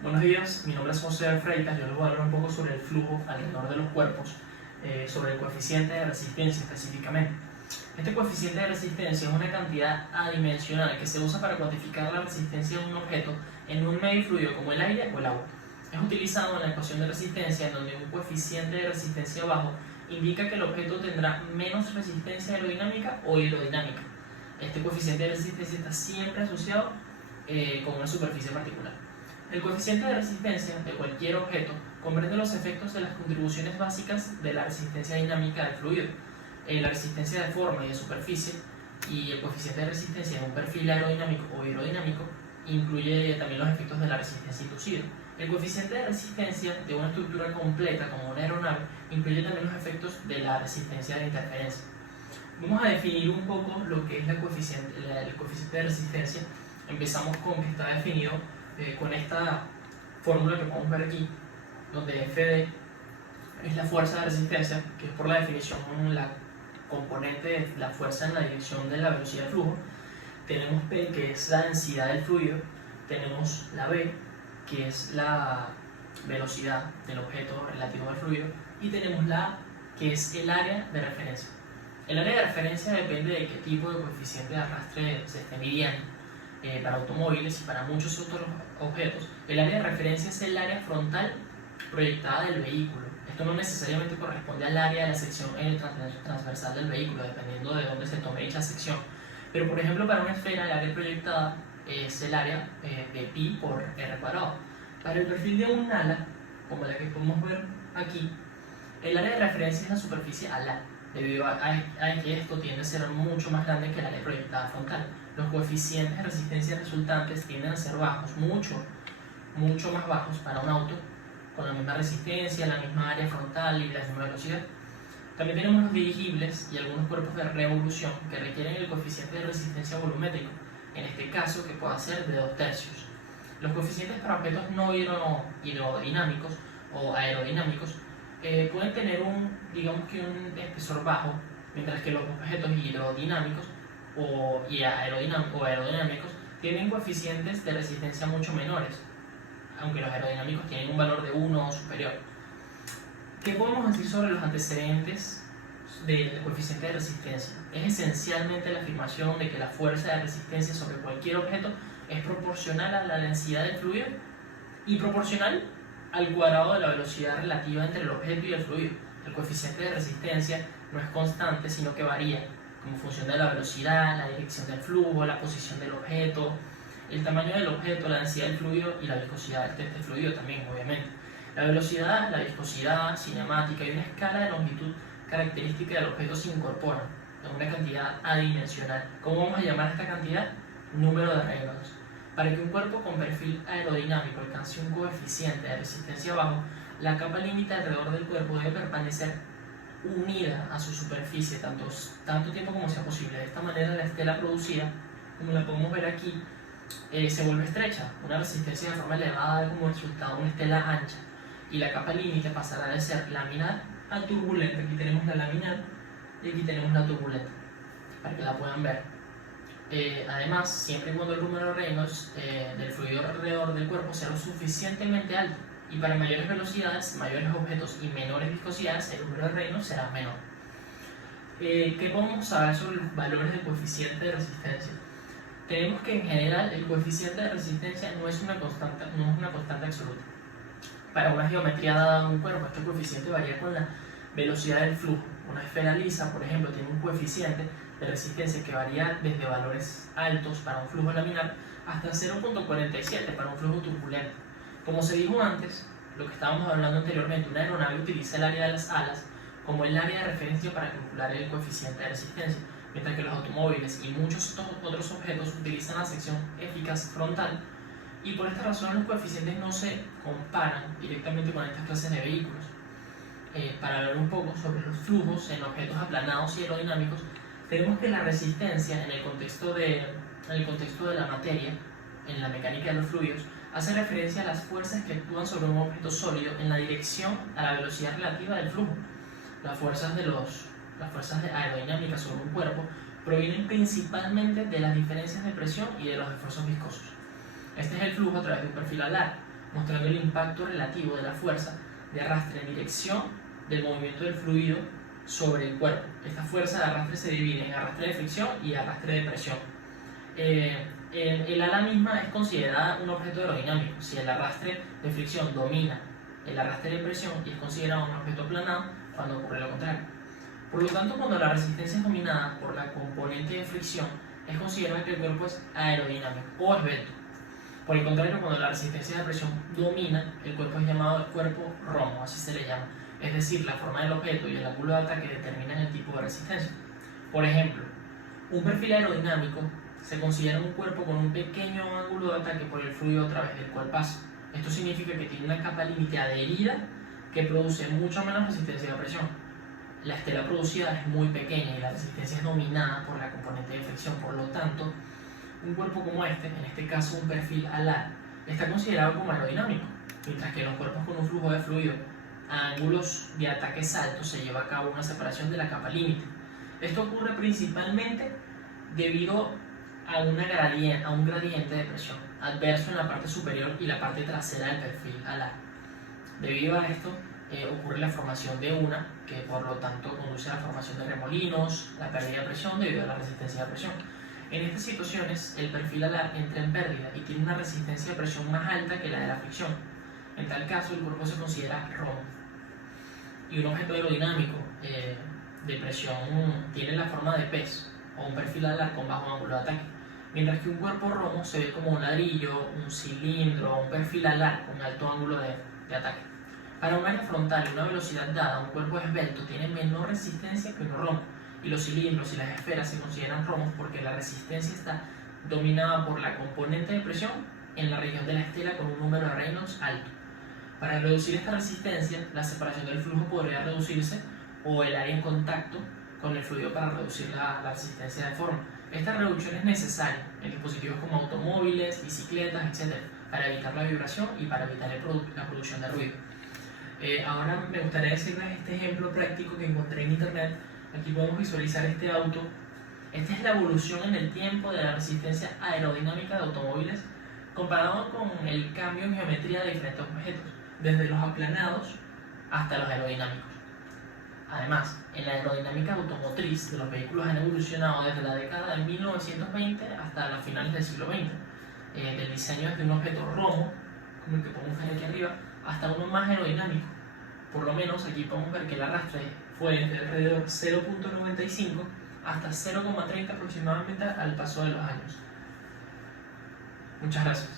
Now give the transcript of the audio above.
Buenos días, mi nombre es José Freitas. Yo les voy a hablar un poco sobre el flujo alrededor de los cuerpos, sobre el coeficiente de resistencia específicamente. Este coeficiente de resistencia es una cantidad adimensional que se usa para cuantificar la resistencia de un objeto en un medio fluido como el aire o el agua. Es utilizado en la ecuación de resistencia, en donde un coeficiente de resistencia bajo indica que el objeto tendrá menos resistencia aerodinámica o hidrodinámica. Este coeficiente de resistencia está siempre asociado con una superficie particular. El coeficiente de resistencia de cualquier objeto comprende los efectos de las contribuciones básicas de la resistencia dinámica del fluido, la resistencia de forma y de superficie, y el coeficiente de resistencia en un perfil aerodinámico o hidrodinámico incluye también los efectos de la resistencia inducida. El coeficiente de resistencia de una estructura completa como una aeronave incluye también los efectos de la resistencia de interferencia. Vamos a definir un poco lo que es el coeficiente de resistencia. Empezamos con que está definido con esta fórmula que podemos ver aquí, donde Fd es la fuerza de resistencia, que es por la definición la componente de la fuerza en la dirección de la velocidad del flujo. Tenemos P, que es la densidad del fluido. Tenemos la V, que es la velocidad del objeto relativo al fluido. Y tenemos la A, que es el área de referencia. El área de referencia depende de qué tipo de coeficiente de arrastre se esté midiendo. Para automóviles y para muchos otros objetos, el área de referencia es el área frontal proyectada del vehículo. Esto no necesariamente corresponde al área de la sección transversal del vehículo, dependiendo de dónde se tome dicha sección. Pero por ejemplo, para una esfera, el área proyectada es el área de pi por r cuadrado. Para el perfil de un ala, como la que podemos ver aquí, el área de referencia es la superficie alar, debido a que esto tiende a ser mucho más grande que el área proyectada frontal. Los coeficientes de resistencia resultantes tienden a ser bajos, mucho más bajos para un auto con la misma resistencia, la misma área frontal y la misma velocidad. También tenemos los dirigibles y algunos cuerpos de revolución que requieren el coeficiente de resistencia volumétrico, en este caso que puede ser de 2/3. Los coeficientes para objetos no hidrodinámicos o aerodinámicos pueden tener un espesor bajo, mientras que los objetos hidrodinámicos o aerodinámicos tienen coeficientes de resistencia mucho menores, aunque los aerodinámicos tienen un valor de 1 o superior. ¿Qué podemos decir sobre los antecedentes del coeficiente de resistencia? Es esencialmente la afirmación de que la fuerza de resistencia sobre cualquier objeto es proporcional a la densidad del fluido y proporcional al cuadrado de la velocidad relativa entre el objeto y el fluido. El coeficiente de resistencia no es constante, sino que varía como función de la velocidad, la dirección del flujo, la posición del objeto, el tamaño del objeto, la densidad del fluido y la viscosidad del fluido también, obviamente. La velocidad, la viscosidad, cinemática y una escala de longitud característica del objeto se incorporan en una cantidad adimensional. ¿Cómo vamos a llamar a esta cantidad? Número de Reynolds. Para que un cuerpo con perfil aerodinámico alcance un coeficiente de resistencia bajo, la capa límite alrededor del cuerpo debe permanecer unida a su superficie tanto tiempo como sea posible. De esta manera la estela producida, como la podemos ver aquí, se vuelve estrecha, una resistencia de forma elevada como resultado de una estela ancha, y la capa límite pasará de ser laminar a turbulenta. Aquí tenemos la laminar y aquí tenemos la turbulenta, para que la puedan ver. Además, siempre y cuando el número de Reynolds del fluido alrededor del cuerpo sea lo suficientemente alto, y para mayores velocidades, mayores objetos y menores viscosidades, el número de Reynolds será menor. ¿Qué podemos saber sobre los valores del coeficiente de resistencia? Tenemos que en general el coeficiente de resistencia no es una constante absoluta. Para una geometría dada de un cuerpo, este coeficiente varía con la velocidad del flujo. Una esfera lisa, por ejemplo, tiene un coeficiente de resistencia que varía desde valores altos para un flujo laminar hasta 0.47 para un flujo turbulento. Como se dijo antes, lo que estábamos hablando anteriormente, una aeronave utiliza el área de las alas como el área de referencia para calcular el coeficiente de resistencia, mientras que los automóviles y muchos otros objetos utilizan la sección eficaz frontal, y por esta razón los coeficientes no se comparan directamente con estas clases de vehículos. Para hablar un poco sobre los flujos en objetos aplanados y aerodinámicos, tenemos que la resistencia en el contexto de la materia, en la mecánica de los fluidos, hace referencia a las fuerzas que actúan sobre un objeto sólido en la dirección a la velocidad relativa del flujo. Las fuerzas de aerodinámica sobre un cuerpo provienen principalmente de las diferencias de presión y de los esfuerzos viscosos. Este es el flujo a través de un perfil alar. mostrando el impacto relativo de la fuerza de arrastre en dirección del movimiento del fluido sobre el cuerpo. Esta fuerza de arrastre se divide en arrastre de fricción y arrastre de presión. El ala misma es considerada un objeto aerodinámico si el arrastre de fricción domina el arrastre de presión y es considerado un objeto aplanado cuando ocurre lo contrario. Por lo tanto, cuando la resistencia es dominada por la componente de fricción, es considerado que el cuerpo es aerodinámico o esbelto. Por el contrario, cuando la resistencia de presión domina, el cuerpo es llamado cuerpo romo, así se le llama. Es decir, la forma del objeto y el ángulo de ataque determinan el tipo de resistencia. Por ejemplo, un perfil aerodinámico se considera un cuerpo con un pequeño ángulo de ataque por el fluido a través del cual pasa. Esto significa que tiene una capa límite adherida que produce mucho menos resistencia de presión. La estela producida es muy pequeña y la resistencia es dominada por la componente de fricción. Por lo tanto, un cuerpo como este, en este caso un perfil alar, está considerado como aerodinámico, mientras que en los cuerpos con un flujo de fluido a ángulos de ataque altos se lleva a cabo una separación de la capa límite. Esto ocurre principalmente debido a un gradiente de presión adverso en la parte superior y la parte trasera del perfil alar. Debido a esto ocurre la formación de una, que por lo tanto conduce a la formación de remolinos, la pérdida de presión debido a la resistencia de presión. En estas situaciones, el perfil alar entra en pérdida y tiene una resistencia de presión más alta que la de la fricción. En tal caso, el cuerpo se considera romo. Y un objeto aerodinámico de presión tiene la forma de pez o un perfil alar con bajo ángulo de ataque, mientras que un cuerpo romo se ve como un ladrillo, un cilindro o un perfil alar con alto ángulo de ataque. Para un área frontal y una velocidad dada, un cuerpo esbelto tiene menor resistencia que uno romo, y los cilindros y las esferas se consideran romos porque la resistencia está dominada por la componente de presión en la región de la estela con un número de Reynolds alto. Para reducir esta resistencia, la separación del flujo podría reducirse o el área en contacto con el fluido para reducir la resistencia de forma. Esta reducción es necesaria en dispositivos como automóviles, bicicletas, etc., para evitar la vibración y para evitar la producción de ruido. Ahora me gustaría decirles este ejemplo práctico que encontré en internet. Aquí podemos visualizar este auto. Esta es la evolución en el tiempo de la resistencia aerodinámica de automóviles comparado con el cambio en geometría de diferentes objetos, desde los aplanados hasta los aerodinámicos. Además, en la aerodinámica automotriz de los vehículos han evolucionado desde la década de 1920 hasta las finales del siglo XX, del diseño de un objeto romo, como el que podemos ver aquí arriba, hasta uno más aerodinámico. Por lo menos aquí podemos ver que el arrastre fue de alrededor 0.95 hasta 0.30 aproximadamente al paso de los años. Muchas gracias.